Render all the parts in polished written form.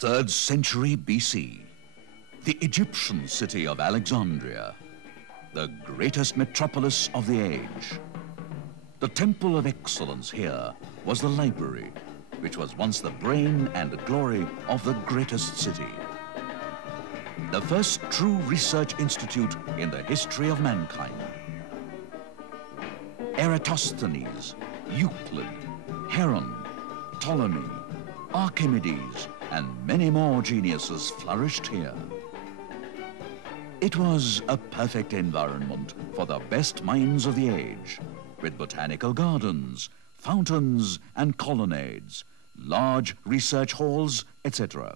3rd century BC, the Egyptian city of Alexandria, the greatest metropolis of the age. The temple of excellence here was the library, which was once the brain and glory of the greatest city. The first true research institute in the history of mankind. Eratosthenes, Euclid, Heron, Ptolemy, Archimedes, and many more geniuses flourished here. It was a perfect environment for the best minds of the age, with botanical gardens, fountains and colonnades, large research halls, etc.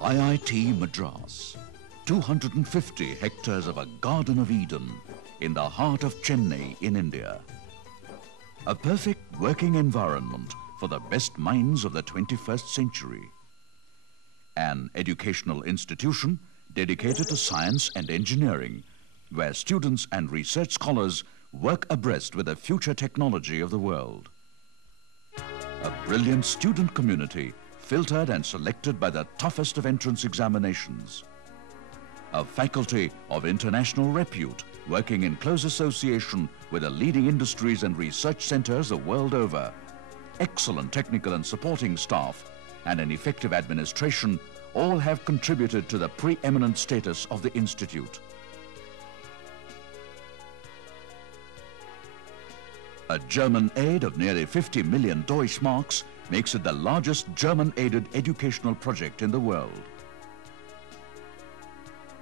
Iit Madras, 250 hectares of a Garden of Eden in the heart of Chennai in India. A perfect working environment for the best minds of the 21st century. An educational institution dedicated to science and engineering, where students and research scholars work abreast with the future technology of the world. A brilliant student community filtered and selected by the toughest of entrance examinations. A faculty of international repute working in close association with the leading industries and research centers the world over. Excellent technical and supporting staff and an effective administration all have contributed to the preeminent status of the institute. A German aid of nearly 50 million Deutschmarks makes it the largest German-aided educational project in the world.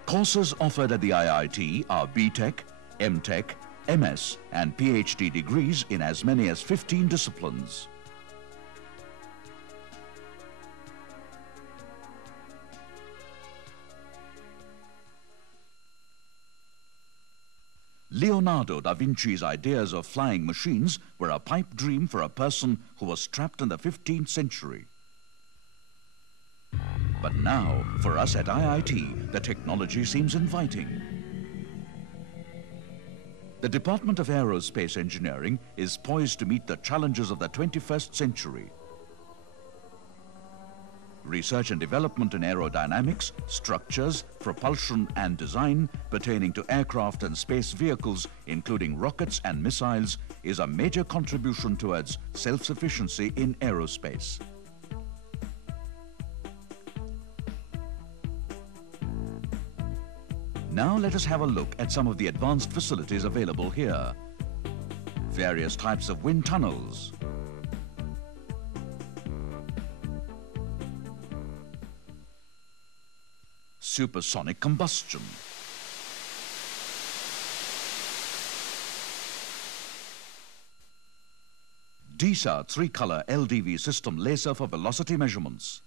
Courses offered at the IIT are BTech, MTech, MS and PhD degrees in as many as 15 disciplines. Leonardo da Vinci's ideas of flying machines were a pipe dream for a person who was trapped in the 15th century. But now, for us at IIT, the technology seems inviting. The Department of Aerospace Engineering is poised to meet the challenges of the 21st century. Research and development in aerodynamics, structures, propulsion and design pertaining to aircraft and space vehicles, including rockets and missiles, is a major contribution towards self-sufficiency in aerospace. Now let us have a look at some of the advanced facilities available here. Various types of wind tunnels, supersonic combustion, DISA 3-color LDV system laser for velocity measurements,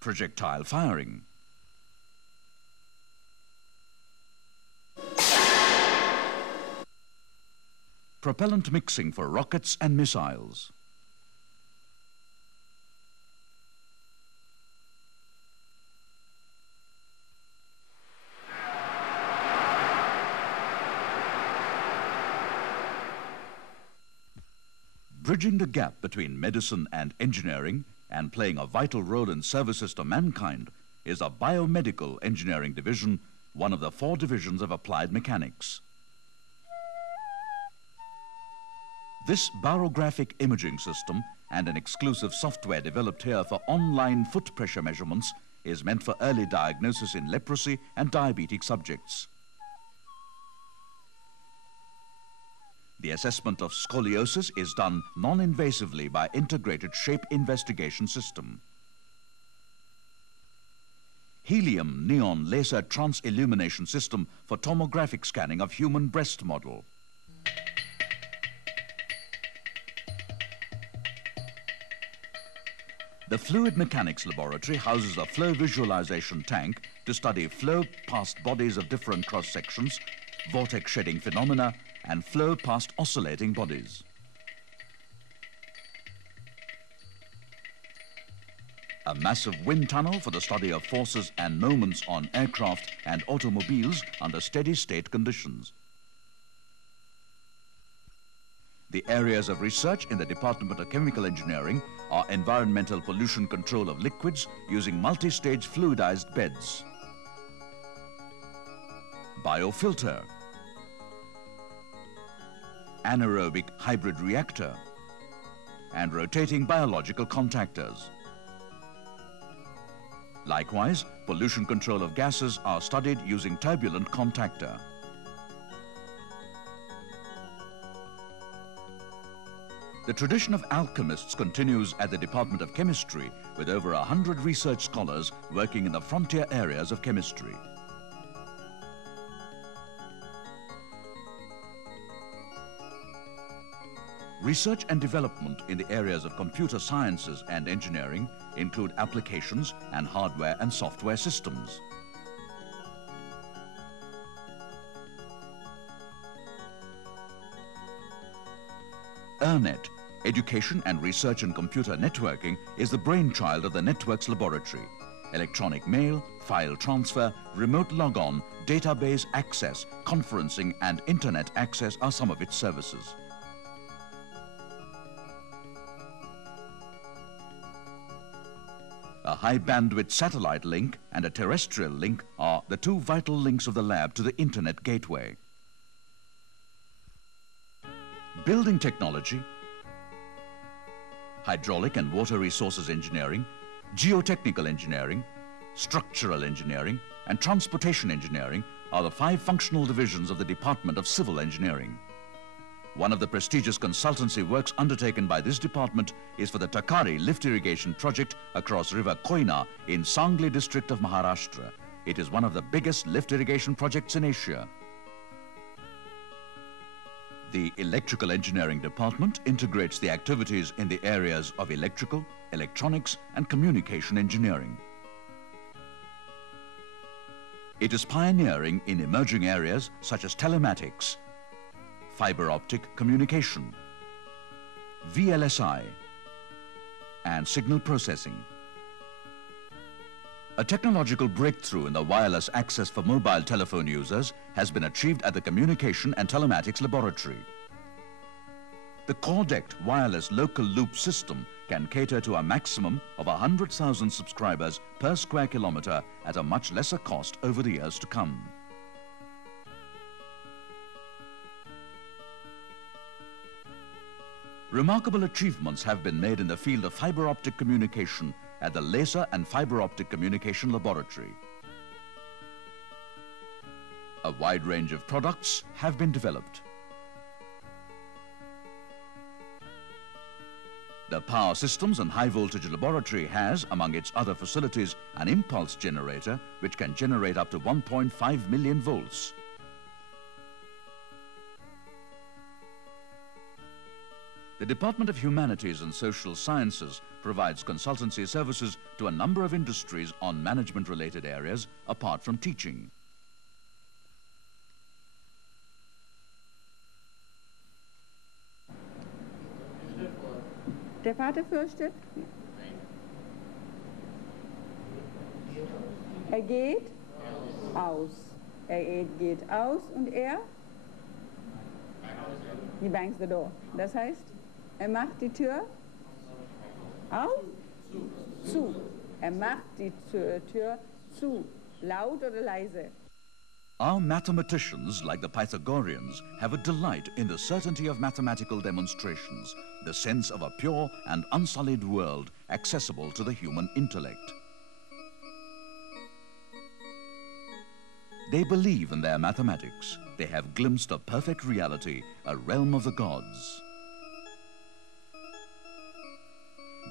projectile firing, propellant mixing for rockets and missiles, bridging the gap between medicine and engineering and playing a vital role in services to mankind is a biomedical engineering division, one of the 4 divisions of applied mechanics. This barographic imaging system and an exclusive software developed here for online foot pressure measurements is meant for early diagnosis in leprosy and diabetic subjects. The assessment of scoliosis is done non-invasively by integrated shape investigation system. helium neon laser trans-illumination system for tomographic scanning of human breast model. The Fluid Mechanics Laboratory houses a flow visualization tank to study flow past bodies of different cross-sections, vortex shedding phenomena, and flow past oscillating bodies. A massive wind tunnel for the study of forces and moments on aircraft and automobiles under steady-state conditions. The areas of research in the Department of Chemical Engineering are environmental pollution control of liquids using multi-stage fluidized beds, biofilter, anaerobic hybrid reactor, and rotating biological contactors. Likewise, pollution control of gases are studied using turbulent contactor. The tradition of alchemists continues at the Department of Chemistry with over 100 research scholars working in the frontier areas of chemistry. Research and development in the areas of computer sciences and engineering include applications and hardware and software systems. ERNET, Education and Research in Computer Networking, is the brainchild of the Networks Laboratory. Electronic mail, file transfer, remote logon, database access, conferencing and internet access are some of its services. A high-bandwidth satellite link and a terrestrial link are the two vital links of the lab to the Internet gateway. Building technology, hydraulic and water resources engineering, geotechnical engineering, structural engineering, and transportation engineering are the 5 functional divisions of the Department of Civil Engineering. One of the prestigious consultancy works undertaken by this department is for the Takari lift irrigation project across River Koyna in Sangli district of Maharashtra. It is one of the biggest lift irrigation projects in Asia. The Electrical Engineering Department integrates the activities in the areas of electrical, electronics, and communication engineering. It is pioneering in emerging areas such as telematics, fiber optic communication, VLSI, and signal processing. A technological breakthrough in the wireless access for mobile telephone users has been achieved at the Communication and Telematics Laboratory. The Cordect wireless local loop system can cater to a maximum of 100,000 subscribers per square kilometer at a much lesser cost over the years to come. Remarkable achievements have been made in the field of fiber optic communication at the Laser and Fiber Optic Communication Laboratory. A wide range of products have been developed. The Power Systems and High Voltage Laboratory has, among its other facilities, an impulse generator which can generate up to 1.5 million volts. The Department of Humanities and Social Sciences provides consultancy services to a number of industries on management-related areas apart from teaching. Der Vater fürchtet? Er geht aus. Er geht aus und er? He bangs the door. Das heißt, er macht die Tür auf? Zu. Er macht die Tür zu. Laut oder leise? Our mathematicians, like the Pythagoreans, have a delight in the certainty of mathematical demonstrations, the sense of a pure and unsullied world accessible to the human intellect. They believe in their mathematics. They have glimpsed a perfect reality, a realm of the gods.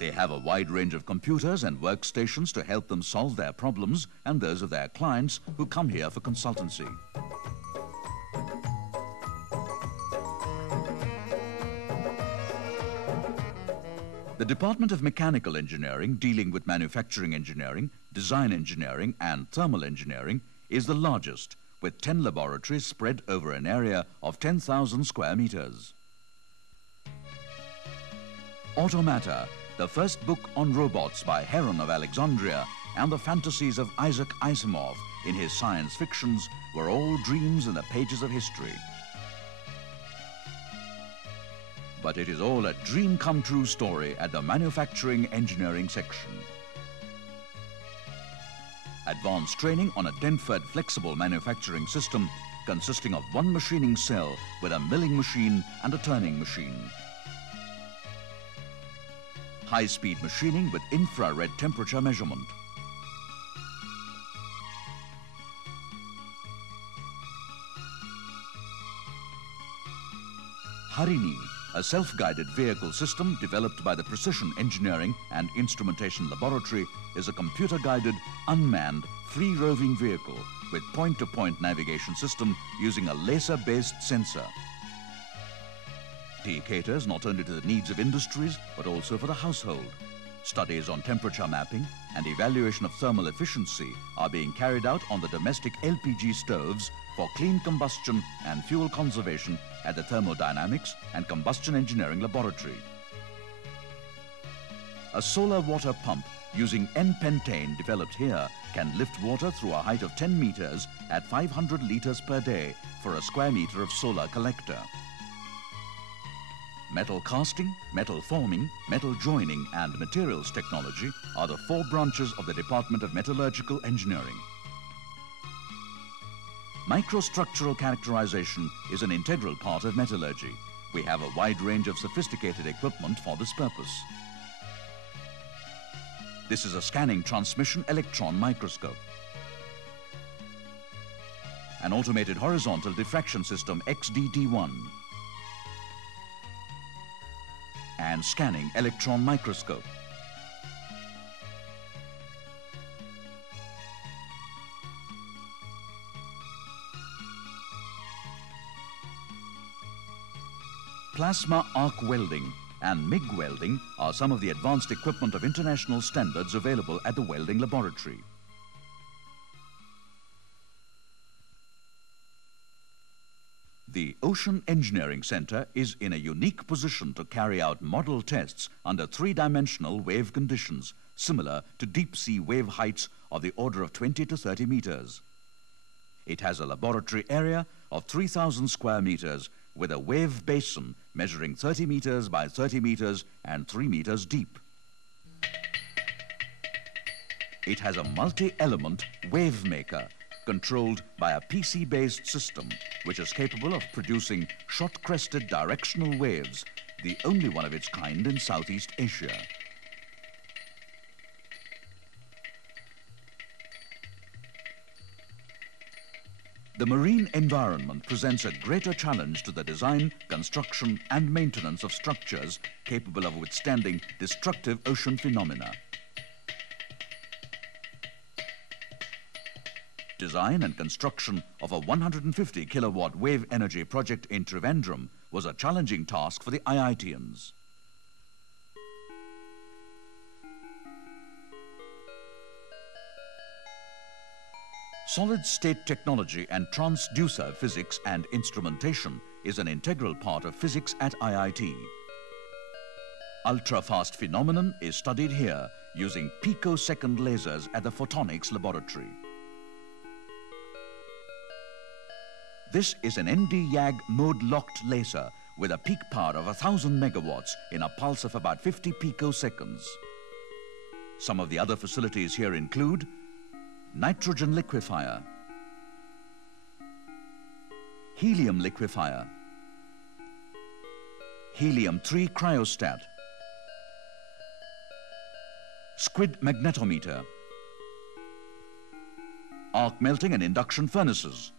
They have a wide range of computers and workstations to help them solve their problems and those of their clients who come here for consultancy. The Department of Mechanical Engineering, dealing with manufacturing engineering, design engineering and thermal engineering, is the largest, with 10 laboratories spread over an area of 10,000 square meters. Automata, the first book on robots by Heron of Alexandria, and the fantasies of Isaac Asimov in his science fictions were all dreams in the pages of history. But it is all a dream come true story at the manufacturing engineering section. Advanced training on a Denford flexible manufacturing system consisting of one machining cell with a milling machine and a turning machine. High-speed machining with infrared temperature measurement. Harini, a self-guided vehicle system developed by the Precision Engineering and Instrumentation Laboratory, is a computer-guided, unmanned, free-roving vehicle with point-to-point navigation system using a laser-based sensor. It caters not only to the needs of industries, but also for the household. Studies on temperature mapping and evaluation of thermal efficiency are being carried out on the domestic LPG stoves for clean combustion and fuel conservation at the Thermodynamics and Combustion Engineering Laboratory. A solar water pump using N-pentane developed here can lift water through a height of 10 meters at 500 liters per day for a square meter of solar collector. Metal casting, metal forming, metal joining and materials technology are the 4 branches of the Department of Metallurgical Engineering. Microstructural characterization is an integral part of metallurgy. We have a wide range of sophisticated equipment for this purpose. This is a scanning transmission electron microscope. An automated horizontal diffraction system XDD1. And scanning electron microscope. Plasma arc welding and MIG welding are some of the advanced equipment of international standards available at the welding laboratory. The Ocean Engineering Center is in a unique position to carry out model tests under 3-dimensional wave conditions, similar to deep-sea wave heights of the order of 20 to 30 meters. It has a laboratory area of 3,000 square meters with a wave basin measuring 30 meters by 30 meters and 3 meters deep. It has a multi-element wave maker controlled by a PC-based system which is capable of producing short-crested directional waves, the only one of its kind in Southeast Asia. The marine environment presents a greater challenge to the design, construction and maintenance of structures capable of withstanding destructive ocean phenomena. Design and construction of a 150 kilowatt wave energy project in Trivandrum was a challenging task for the IITians. Solid-state technology and transducer physics and instrumentation is an integral part of physics at IIT. Ultra-fast phenomenon is studied here using picosecond lasers at the Photonics Laboratory. This is an ND-YAG mode-locked laser with a peak power of 1,000 megawatts in a pulse of about 50 picoseconds. Some of the other facilities here include nitrogen liquefier, helium liquefier, helium-3 cryostat, squid magnetometer, arc melting and induction furnaces,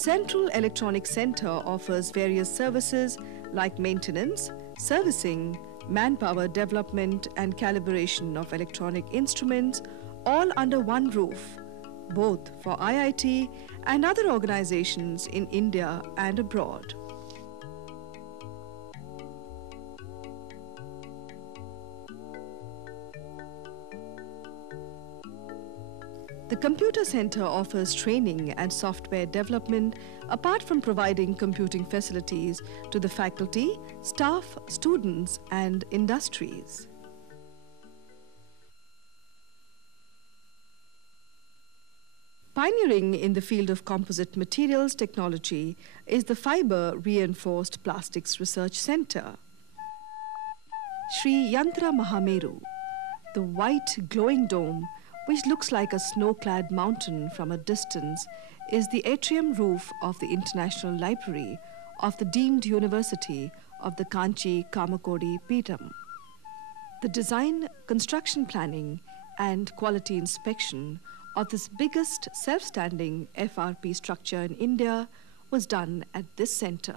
Central Electronic Center offers various services like maintenance, servicing, manpower development and calibration of electronic instruments, all under one roof, both for IIT and other organizations in India and abroad. The Computer Center offers training and software development apart from providing computing facilities to the faculty, staff, students, and industries. Pioneering in the field of composite materials technology is the Fiber Reinforced Plastics Research Center. Sri Yantra Mahameru, the white glowing dome which looks like a snow-clad mountain from a distance, is the atrium roof of the International Library of the deemed University of the Kanchi Kamakodi Iitm. The design, construction planning, and quality inspection of this biggest self-standing FRP structure in India was done at this center.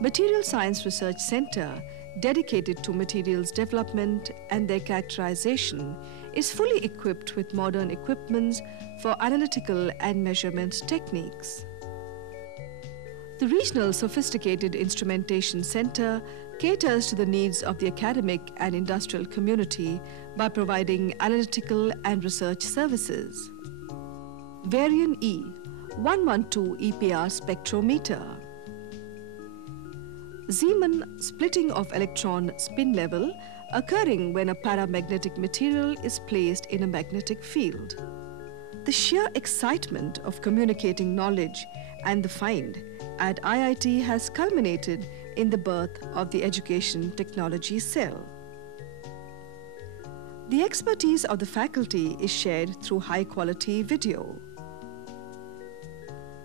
Material Science Research Center, dedicated to materials development and their characterization, is fully equipped with modern equipments for analytical and measurement techniques. The Regional Sophisticated Instrumentation Center caters to the needs of the academic and industrial community by providing analytical and research services. Varian E 112 EPR spectrometer. Zeeman splitting of electron spin level occurring when a paramagnetic material is placed in a magnetic field. The sheer excitement of communicating knowledge and the find at IIT has culminated in the birth of the Education Technology Cell. The expertise of the faculty is shared through high-quality video.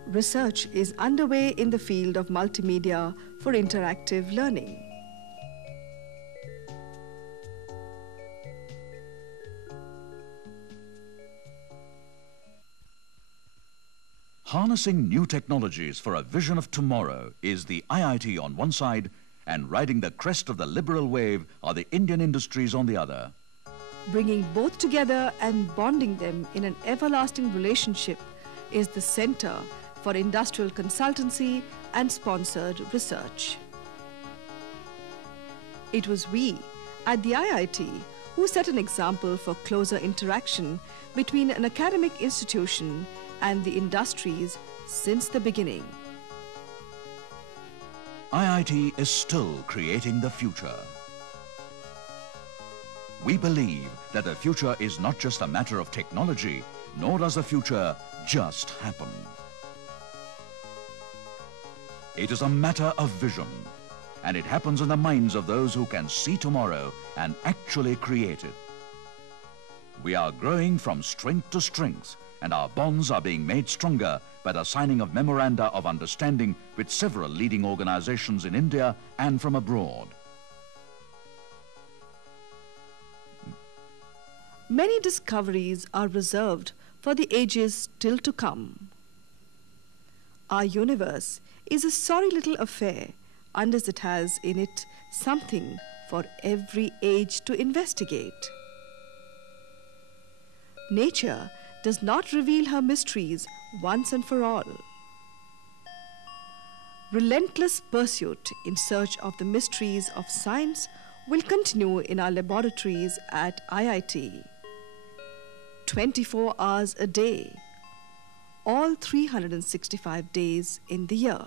Research is underway in the field of multimedia for interactive learning. Harnessing new technologies for a vision of tomorrow is the IIT on one side, and riding the crest of the liberal wave are the Indian industries on the other. Bringing both together and bonding them in an everlasting relationship is the Center for Industrial Consultancy and Sponsored Research. It was we at the IIT who set an example for closer interaction between an academic institution and the industries since the beginning. IIT is still creating the future. We believe that the future is not just a matter of technology, nor does the future just happen. It is a matter of vision, and it happens in the minds of those who can see tomorrow and actually create it. We are growing from strength to strength, and our bonds are being made stronger by the signing of memoranda of understanding with several leading organizations in India and from abroad. Many discoveries are reserved for the ages still to come. Our universe is a sorry little affair unless it has in it something for every age to investigate. Nature does not reveal her mysteries once and for all. Relentless pursuit in search of the mysteries of science will continue in our laboratories at IIT. 24 hours a day, all 365 days in the year.